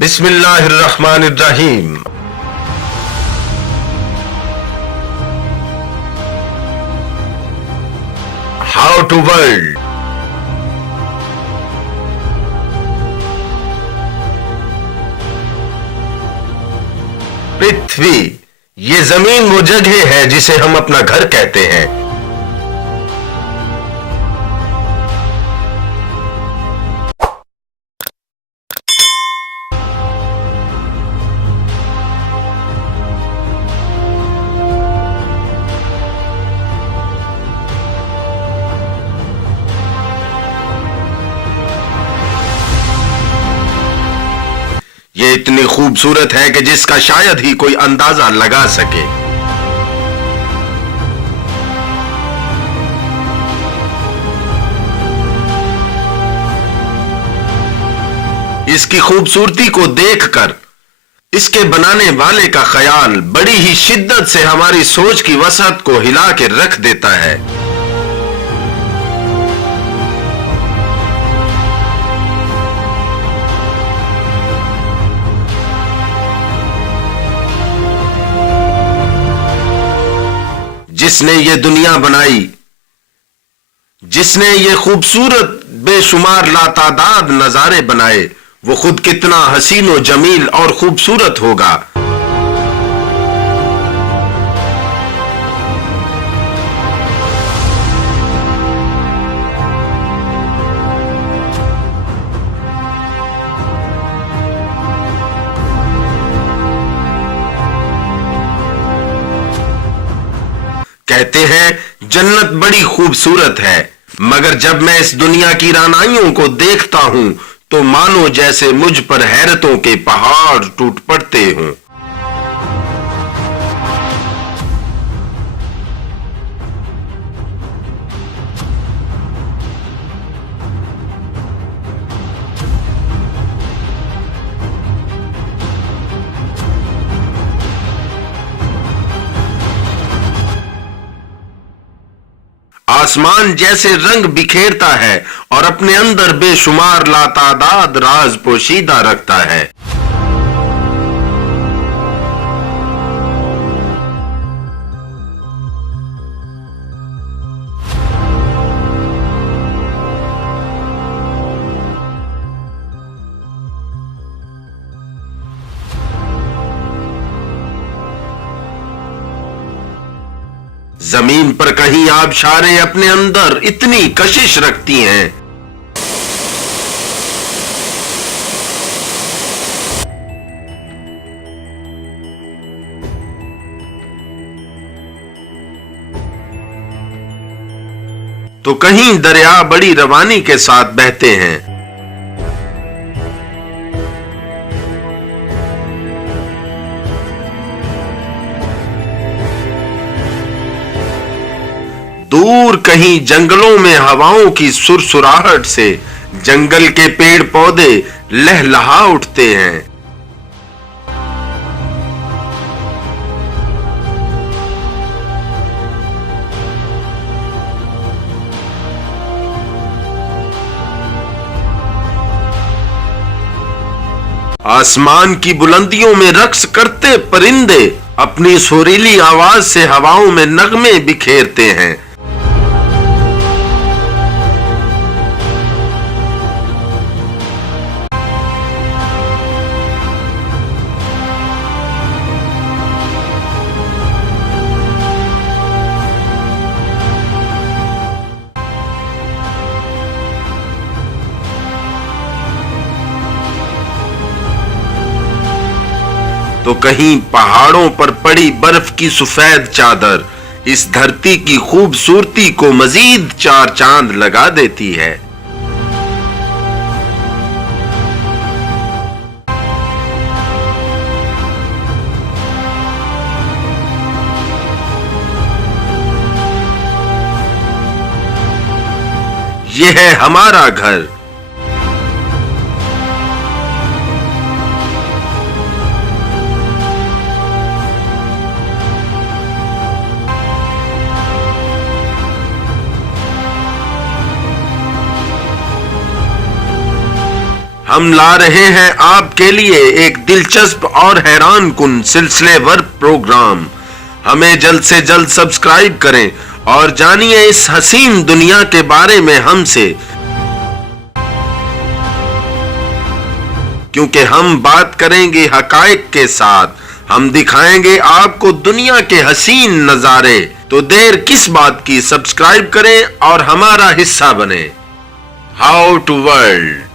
बिस्मिल्लाहिर्रहमानिर्रहीम। How to world. पृथ्वी, ये जमीन वो जगह है जिसे हम अपना घर कहते हैं। ये इतनी खूबसूरत है कि जिसका शायद ही कोई अंदाजा लगा सके। इसकी खूबसूरती को देखकर इसके बनाने वाले का ख्याल बड़ी ही शिद्दत से हमारी सोच की वसअत को हिला के रख देता है। जिसने ये दुनिया बनाई, जिसने ये खूबसूरत बेशुमार लातादाद नजारे बनाए, वो खुद कितना हसीन व जमील और खूबसूरत होगा। कहते हैं जन्नत बड़ी खूबसूरत है, मगर जब मैं इस दुनिया की रानाइयों को देखता हूं तो मानो जैसे मुझ पर हैरतों के पहाड़ टूट पड़ते हों। आसमान जैसे रंग बिखेरता है और अपने अंदर बेशुमार लातादाद राज पोशीदा रखता है। जमीन पर कहीं आबशारें अपने अंदर इतनी कशिश रखती हैं तो कहीं दरिया बड़ी रवानी के साथ बहते हैं। दूर कहीं जंगलों में हवाओं की सुरसुराहट से जंगल के पेड़ पौधे लहलहा उठते हैं। आसमान की बुलंदियों में रक्स करते परिंदे अपनी सुरीली आवाज से हवाओं में नगमे बिखेरते हैं। तो कहीं पहाड़ों पर पड़ी बर्फ की सफेद चादर इस धरती की खूबसूरती को मजीद चार चांद लगा देती है। यह है हमारा घर। हम ला रहे हैं आपके लिए एक दिलचस्प और हैरान कुन सिलसिलेवार प्रोग्राम। हमें जल्द से जल्द सब्सक्राइब करें और जानिए इस हसीन दुनिया के बारे में हमसे, क्योंकि हम बात करेंगे हकायक के साथ। हम दिखाएंगे आपको दुनिया के हसीन नजारे। तो देर किस बात की, सब्सक्राइब करें और हमारा हिस्सा बने। How to world.